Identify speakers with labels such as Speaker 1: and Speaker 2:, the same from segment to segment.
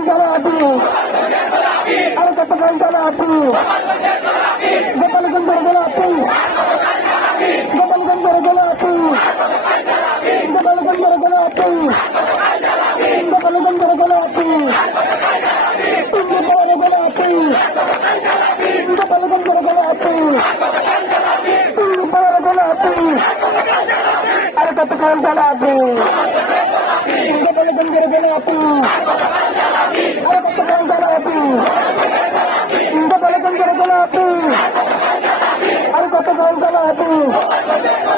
Speaker 1: গোলাপি আর কতক্ষণ গোলাপি গোপালগঞ্জের গোলাপি গোপালগঞ্জের গোলাপি গোপালগঞ্জের গোলাপি গোপালগঞ্জের গোলাপি গোপালগঞ্জের গোলাপি গোপালগঞ্জের গোলাপি গোপালগঞ্জের গোলাপি আর কতক্ষণ গোলাপি গোপালগঞ্জের গোলাপি আর আর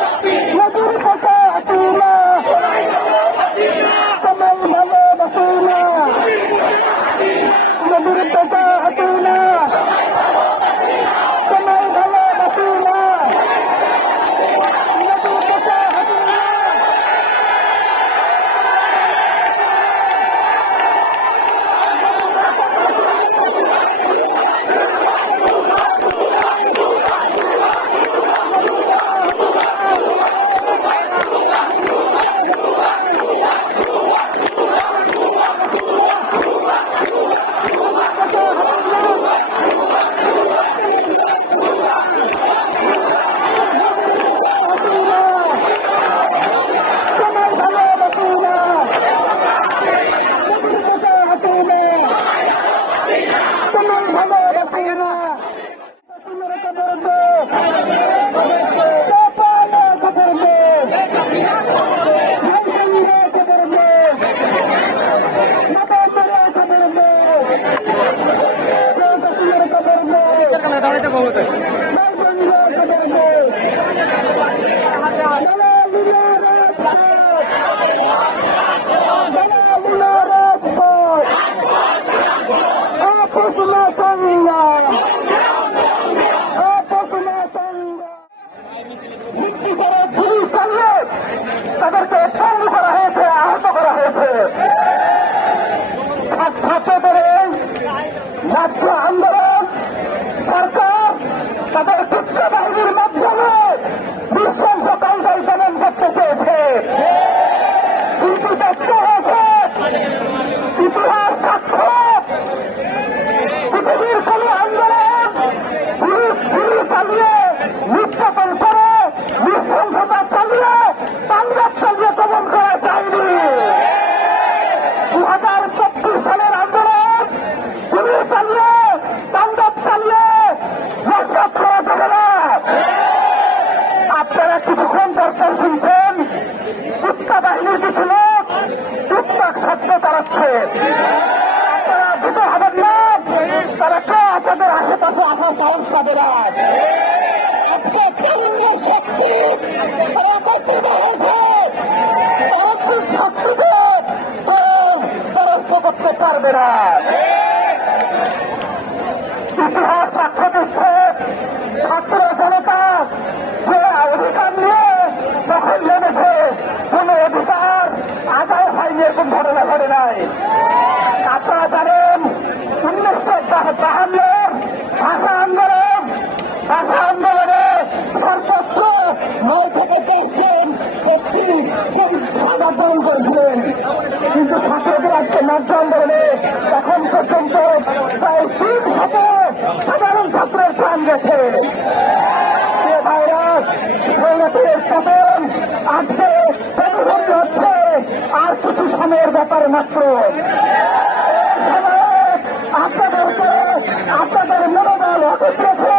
Speaker 1: তাদেরকে সঙ্গ করা হয়েছে আহত করা হয়েছে ছাত্রদের রাজ্য আন্দোলন সরকার তাদের পুত্র বাহিনীর মাধ্যমে নৃশংসতান্ডাল দমন করতে চেয়েছে কিন্তু দেখতে হয়েছে ইতিহাস সাক্ষ্য পৃথিবীর কোন আন্দোলন পুলিশ গুলি চালিয়ে নির্যাতন করে নৃশংসতা চালিয়ে পাঞ্জাব চালিয়ে দমন করা যায়নি দু হাজার চব্বিশ সালের আন্দোলন গুলি চালিয়ে পাঞ্জাব চালিয়ে নষ্ট করা যাবে না আপনারা কিছুক্ষণ দরকার শুনছেন উত্তা বাহিনীর কিছু লোক টুকটাক তাড়াচ্ছে আপনারা দ্রুত হবেন না তারা আপনাদের আশেপাশে আসার সাহস পাবে না। আজকে তরুণের শক্তি তারা একত্রিত হয়েছে। তরুণ শক্তিকে পরাস্ত করতে পারবে না। ইতিহাস সাক্ষ্য দিচ্ছে ন্যায্য আন্দোলনে এখন পর্যন্ত প্রায় তিন শত সাধারণ ছাত্রের প্রাণ গেছে। ভাইরাস সৈন্যদের আজকে আর কিছু সময়ের ব্যাপারে মাত্র। আপনাদেরকে আপনাদের মনোবল রেখে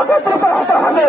Speaker 1: একত্রিত হতে হবে।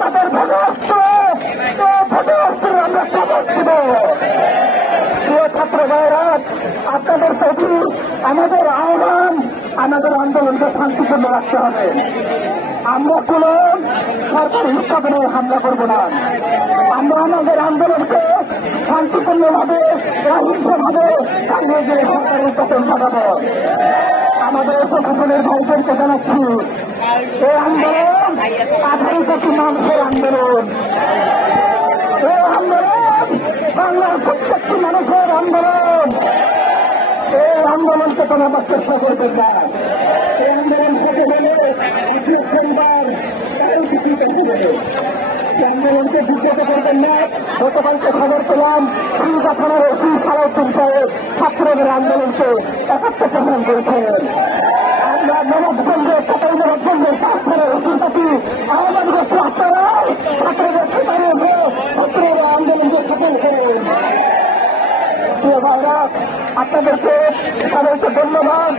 Speaker 1: তাদের ভোটাস্ত্র ভোটাস্ত্র আমরা সবক দিব ছাত্র ভাইরা আপনাদের প্রতি আমাদের আহ্বান, আমাদের আন্দোলনকে শান্তিপূর্ণ রাখতে হবে। আমরা কোন সরকারি স্থাপনে হামলা করব না। আমরা আমাদের আন্দোলনকে শান্তিপূর্ণভাবে অহিংসভাবে চালিয়ে গিয়ে সরকারের পতন ঘটাবো। আমাদের প্রশাসনের ভাইদেরকে জানাচ্ছি এই আন্দোলন, আঠারো কোটি মানুষের আন্দোলন। এই আন্দোলন, বাংলার প্রত্যেকটি মানুষের আন্দোলন। এই আন্দোলনকে কোনো চেষ্টা করবেন না। এই আন্দোলন গেলে আপনি পরিবার কারও কিছু দেখা আন্দোলনকে বিব্রত করবেন না। গতকালকে খবর পেলাম সিলগা থানার ওসি সালাউদ্দিন সাহেব ছাত্রদের আন্দোলনকে একাত্তর প্রদান করেছেন আমরা নবাবগঞ্জের সকাল নবাবগঞ্জের পাঁচ থানার ওসির প্রতি আহ্বান করছি আপনারা, ছাত্রদের সেখানে ছাত্ররা আন্দোলনকে সফল করুন আপনাদেরকে সবাইকে ধন্যবাদ।